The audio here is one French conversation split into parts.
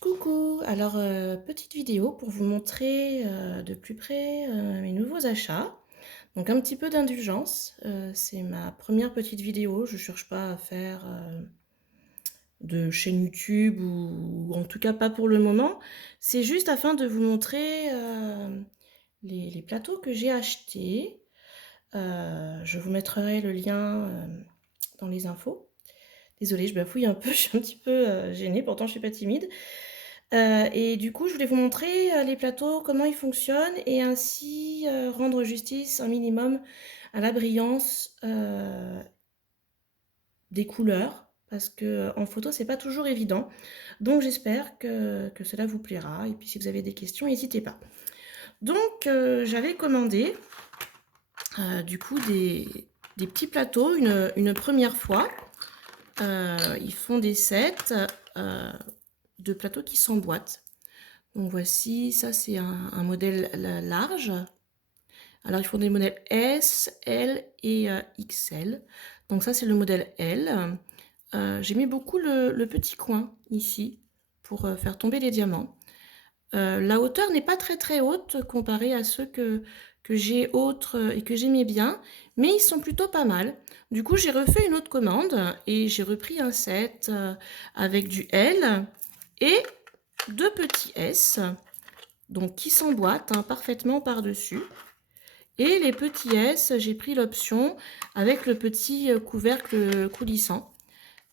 Coucou, alors petite vidéo pour vous montrer de plus près mes nouveaux achats. Donc un petit peu d'indulgence, c'est ma première petite vidéo, je cherche pas à faire de chaîne YouTube ou en tout cas pas pour le moment. C'est juste afin de vous montrer les plateaux que j'ai achetés. Je vous mettrai le lien dans les infos. Désolée, je bafouille un peu, je suis un petit peu gênée, pourtant je suis pas timide. Et du coup, je voulais vous montrer les plateaux, comment ils fonctionnent et ainsi rendre justice un minimum à la brillance des couleurs parce que en photo, c'est pas toujours évident. Donc j'espère que cela vous plaira et puis si vous avez des questions, n'hésitez pas. Donc j'avais commandé du coup des petits plateaux une première fois. Ils font des sets de plateaux qui s'emboîtent. Donc voici, ça c'est un modèle large. Alors ils font des modèles S, L et XL. Donc ça c'est le modèle L. J'ai mis beaucoup le petit coin ici pour faire tomber les diamants. La hauteur n'est pas très haute comparée à ceux que j'ai autres et que j'aimais bien, mais ils sont plutôt pas mal. Du coup j'ai refait une autre commande et j'ai repris un set avec du L et deux petits S. Donc qui s'emboîtent parfaitement par-dessus. Et les petits S, j'ai pris l'option avec le petit couvercle coulissant.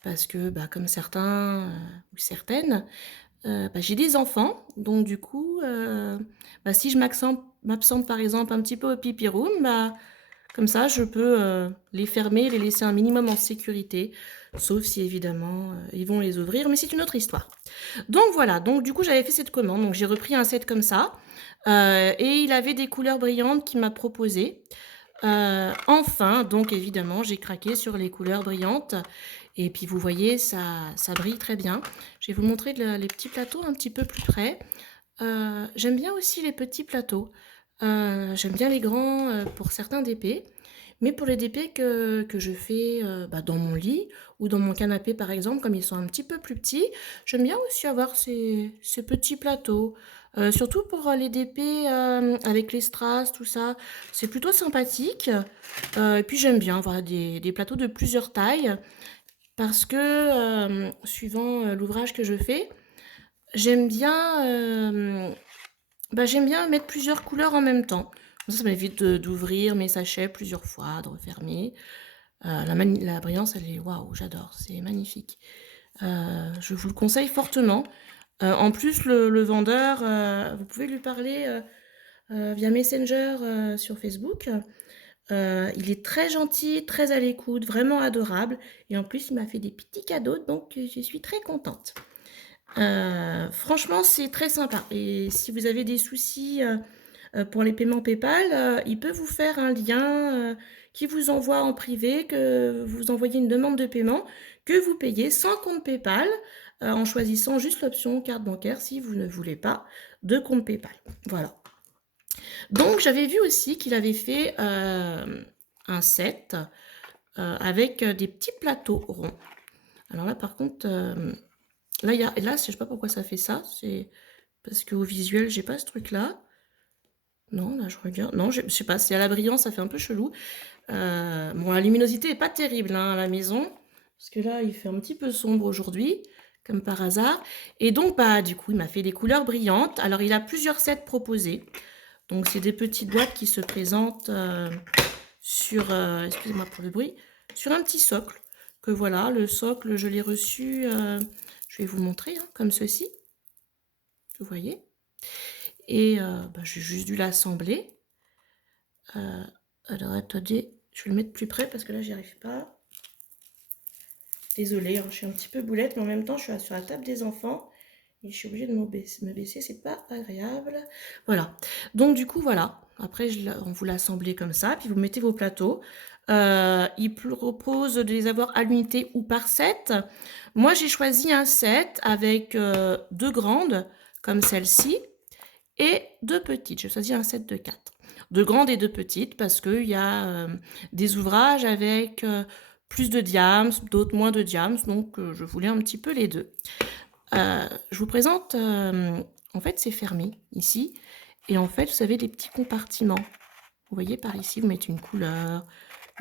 Parce que, comme certains ou certaines, j'ai des enfants. Donc du coup, si je m'absente par exemple un petit peu au pipi room, comme ça, je peux les fermer, les laisser un minimum en sécurité. Sauf si évidemment, ils vont les ouvrir. Mais c'est une autre histoire. Donc voilà, donc du coup j'avais fait cette commande, donc j'ai repris un set comme ça, et il avait des couleurs brillantes qu'il m'a proposé. Enfin, donc évidemment, j'ai craqué sur les couleurs brillantes, et puis vous voyez, ça brille très bien. Je vais vous montrer les petits plateaux un petit peu plus près. J'aime bien aussi les petits plateaux. J'aime bien les grands pour certains DP. Mais pour les DP que je fais dans mon lit ou dans mon canapé par exemple, comme ils sont un petit peu plus petits, j'aime bien aussi avoir ces petits plateaux. Surtout pour les DP avec les strass, tout ça, c'est plutôt sympathique. Et puis j'aime bien avoir des plateaux de plusieurs tailles parce que suivant l'ouvrage que je fais, j'aime bien, j'aime bien mettre plusieurs couleurs en même temps. Ça m'évite d'ouvrir mes sachets plusieurs fois, de refermer. La brillance, elle est waouh, j'adore, c'est magnifique. Je vous le conseille fortement. En plus, le vendeur, vous pouvez lui parler via Messenger sur Facebook. Il est très gentil, très à l'écoute, vraiment adorable. Et en plus, il m'a fait des petits cadeaux, donc je suis très contente. Franchement, c'est très sympa. Et si vous avez des soucis pour les paiements PayPal, il peut vous faire un lien qui vous envoie en privé, que vous envoyez une demande de paiement, que vous payez sans compte PayPal, en choisissant juste l'option carte bancaire si vous ne voulez pas de compte PayPal. Voilà. Donc j'avais vu aussi qu'il avait fait un set avec des petits plateaux ronds. Alors là par contre, là, je sais pas pourquoi ça fait ça, c'est parce qu'au visuel, j'ai pas ce truc-là. Non, là, je regarde. Non, je sais pas, c'est à la brillance, ça fait un peu chelou. Bon, la luminosité est pas terrible à la maison, parce que là, il fait un petit peu sombre aujourd'hui, comme par hasard. Et donc, du coup, il m'a fait des couleurs brillantes. Alors, il a plusieurs sets proposés. Donc, c'est des petites boîtes qui se présentent sur, excusez-moi pour le bruit, sur un petit socle. Que voilà, le socle, je l'ai reçu, je vais vous montrer, comme ceci. Vous voyez? Et j'ai juste dû l'assembler. Alors attendez, je vais le mettre plus près parce que là j'y arrive pas. Désolée, je suis un petit peu boulette, mais en même temps je suis sur la table des enfants et je suis obligée de me baisser, c'est pas agréable. Voilà, donc du coup voilà, après on vous l'assemblez comme ça, puis vous mettez vos plateaux. Il propose de les avoir à l'unité ou par set. Moi j'ai choisi un set avec deux grandes comme celle-ci et deux petites. J'ai choisi un set de 4. De grandes et de petites parce qu'il y a des ouvrages avec plus de diams, d'autres moins de diams, donc je voulais un petit peu les deux. Je vous présente, en fait, c'est fermé ici et en fait, vous avez des petits compartiments. Vous voyez par ici, vous mettez une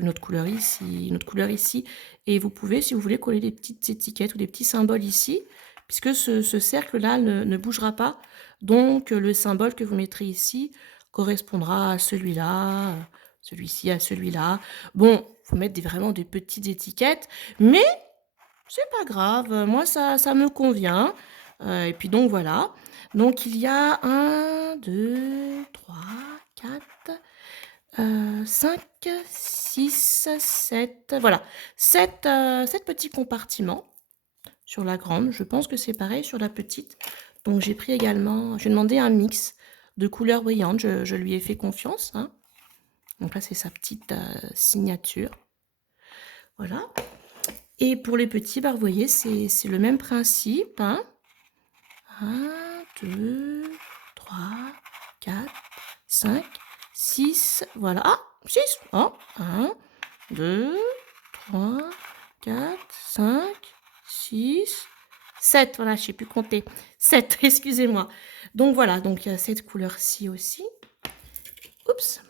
autre couleur ici, une autre couleur ici et vous pouvez, si vous voulez, coller des petites étiquettes ou des petits symboles ici puisque ce cercle-là ne bougera pas. Donc le symbole que vous mettrez ici correspondra à celui-là, celui-ci à celui-là. Bon, faut mettre vraiment des petites étiquettes, mais c'est pas grave, moi ça me convient. Et puis donc voilà. Donc il y a 1, 2, 3, 4, 5, 6, 7, voilà. 7 petits compartiments sur la grande. Je pense que c'est pareil sur la petite. Donc j'ai pris également, j'ai demandé un mix de couleurs brillantes. Je lui ai fait confiance, hein. Donc là c'est sa petite signature. Voilà. Et pour les petits, bah, vous voyez, c'est le même principe, hein. 1, 2, 3, 4, 5, 6, voilà. Ah, 6, oh, 1, 2, 3, 4, 5, 6, 7, voilà, je ne sais plus compter. 7, excusez-moi. Donc voilà, donc il y a cette couleur-ci aussi. Oups.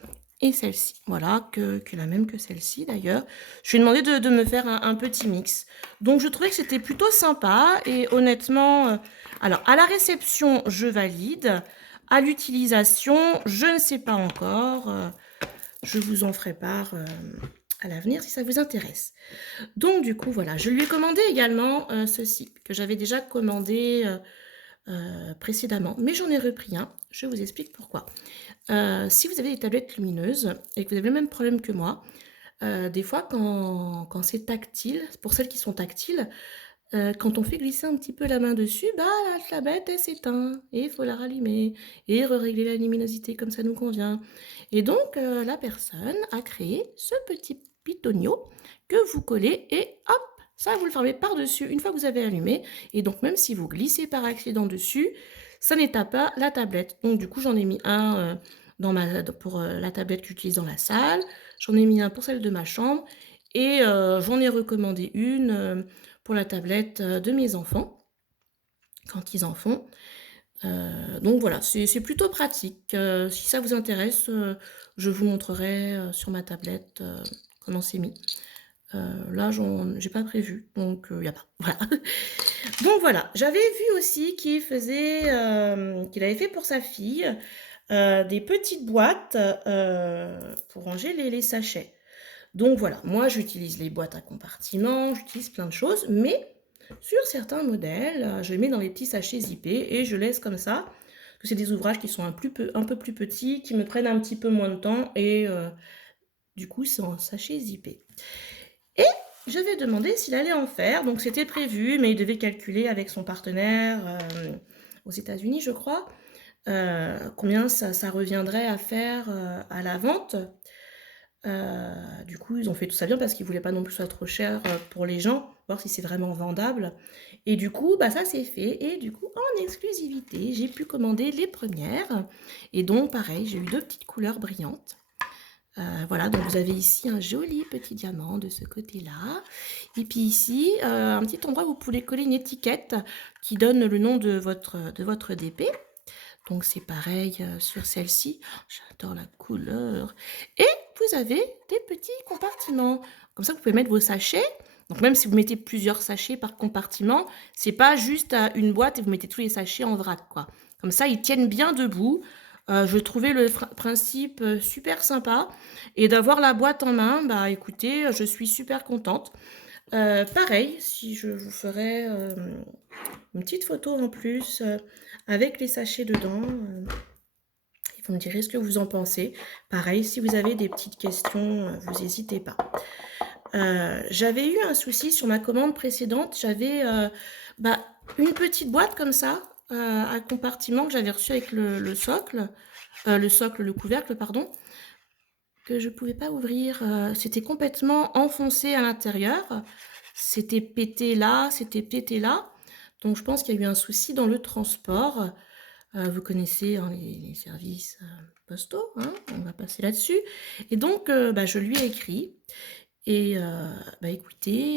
Et celle-ci, voilà, que la même que celle-ci d'ailleurs. Je lui ai demandé de me faire un petit mix. Donc je trouvais que c'était plutôt sympa et honnêtement, alors à la réception, je valide. À l'utilisation, je ne sais pas encore. Je vous en ferai part à l'avenir si ça vous intéresse. Donc du coup, voilà, je lui ai commandé également ceci, que j'avais déjà commandé précédemment. Mais j'en ai repris un, je vous explique pourquoi. Si vous avez des tablettes lumineuses et que vous avez le même problème que moi, des fois quand c'est tactile, pour celles qui sont tactiles, quand on fait glisser un petit peu la main dessus, bah la tablette elle s'éteint et il faut la rallumer et régler la luminosité comme ça nous convient. Et donc la personne a créé ce petit pitonio que vous collez et hop, ça vous le fermez par-dessus une fois que vous avez allumé. Et donc même si vous glissez par accident dessus, ça n'éteint pas la tablette. Donc du coup j'en ai mis un pour la tablette que j'utilise dans la salle, j'en ai mis un pour celle de ma chambre et j'en ai recommandé une pour la tablette de mes enfants, quand ils en font. Donc voilà, c'est plutôt pratique. Si ça vous intéresse, je vous montrerai sur ma tablette comment c'est mis. Là, j'ai pas prévu, donc il n'y a pas. Voilà. Donc voilà, j'avais vu aussi qu'il avait fait pour sa fille des petites boîtes pour ranger les sachets. Donc voilà, moi j'utilise les boîtes à compartiments, j'utilise plein de choses, mais sur certains modèles, je les mets dans les petits sachets zippés et je laisse comme ça. C'est des ouvrages qui sont un peu plus petits, qui me prennent un petit peu moins de temps et du coup c'est en sachet zippé. Et j'avais demandé s'il allait en faire, donc c'était prévu, mais il devait calculer avec son partenaire aux États-Unis, je crois, combien ça reviendrait à faire à la vente. Du coup, ils ont fait tout ça bien parce qu'ils ne voulaient pas non plus que ce soit trop cher pour les gens, voir si c'est vraiment vendable. Et du coup, bah, ça c'est fait. Et du coup, en exclusivité, j'ai pu commander les premières. Et donc, pareil, j'ai eu 2 petites couleurs brillantes. Voilà, donc vous avez ici un joli petit diamant de ce côté-là. Et puis ici, un petit endroit où vous pouvez coller une étiquette qui donne le nom de votre DP. Donc c'est pareil sur celle-ci. J'adore la couleur. Et vous avez des petits compartiments. Comme ça, vous pouvez mettre vos sachets. Donc même si vous mettez plusieurs sachets par compartiment, c'est pas juste une boîte et vous mettez tous les sachets en vrac, quoi. Comme ça, ils tiennent bien debout. Je trouvais le principe super sympa. Et d'avoir la boîte en main, bah écoutez, je suis super contente. Pareil, si je vous ferai une petite photo en plus avec les sachets dedans. Et vous me direz ce que vous en pensez. Pareil, si vous avez des petites questions, vous n'hésitez pas. J'avais eu un souci sur ma commande précédente. J'avais une petite boîte comme ça, à compartiment que j'avais reçu avec le socle, le couvercle, pardon, que je ne pouvais pas ouvrir. C'était complètement enfoncé à l'intérieur. C'était pété là, c'était pété là. Donc je pense qu'il y a eu un souci dans le transport. Vous connaissez hein, les services postaux, hein, on va passer là-dessus. Et donc je lui ai écrit. Et écoutez,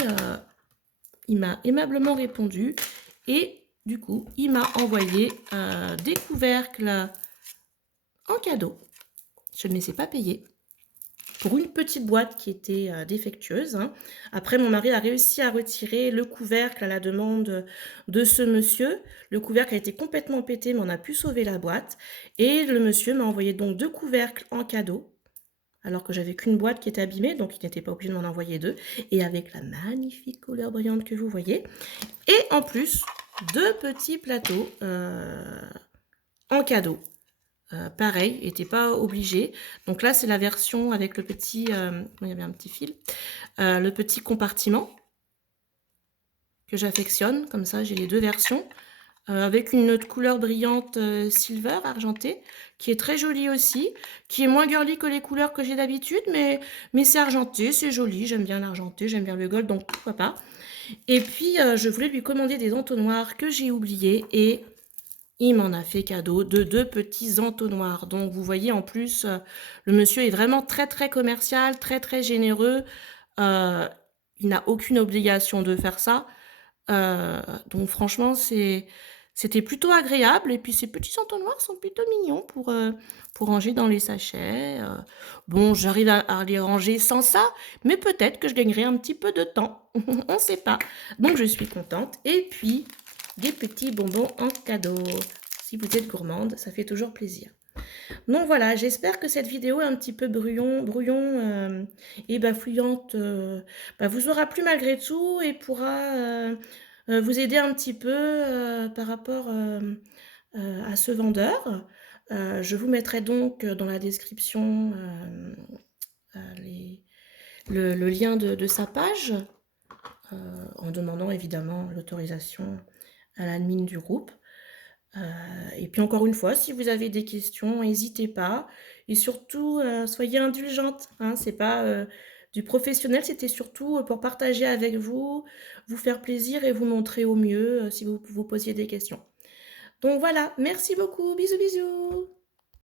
il m'a aimablement répondu. Et du coup, il m'a envoyé des couvercles en cadeau. Je ne les ai pas payés. Pour une petite boîte qui était défectueuse, hein. Après, mon mari a réussi à retirer le couvercle à la demande de ce monsieur. Le couvercle a été complètement pété, mais on a pu sauver la boîte. Et le monsieur m'a envoyé donc 2 couvercles en cadeau, alors que j'avais qu'une boîte qui était abîmée, donc il n'était pas obligé de m'en envoyer 2. Et avec la magnifique couleur brillante que vous voyez. Et en plus, 2 petits plateaux en cadeau. Pareil, n'était pas obligé. Donc là, c'est la version avec le petit, il y avait un petit fil, le petit compartiment que j'affectionne. Comme ça, j'ai les 2 versions. Avec une autre couleur brillante silver, argentée, qui est très jolie aussi, qui est moins girly que les couleurs que j'ai d'habitude, mais c'est argenté, c'est joli, j'aime bien l'argenté, j'aime bien le gold, donc pourquoi pas. Et puis, je voulais lui commander des entonnoirs que j'ai oubliés, et il m'en a fait cadeau de 2 petits entonnoirs. Donc vous voyez, en plus, le monsieur est vraiment très très commercial, très très généreux. Il n'a aucune obligation de faire ça. Donc franchement, c'était plutôt agréable. Et puis ces petits entonnoirs sont plutôt mignons pour ranger dans les sachets. Bon, j'arrive à les ranger sans ça, mais peut-être que je gagnerai un petit peu de temps. On ne sait pas. Donc je suis contente. Et puis, des petits bonbons en cadeau. Si vous êtes gourmande, ça fait toujours plaisir. Donc voilà, j'espère que cette vidéo un petit peu brouillon et bafouillante vous aura plu malgré tout et pourra vous aider un petit peu par rapport à ce vendeur. Je vous mettrai donc dans la description le lien de sa page, en demandant évidemment l'autorisation à l'admin du groupe. Et puis encore une fois, si vous avez des questions, n'hésitez pas. Et surtout, soyez indulgente, hein. C'est pas du professionnel, c'était surtout pour partager avec vous, vous faire plaisir et vous montrer au mieux si vous posiez des questions. Donc voilà, merci beaucoup, bisous bisous.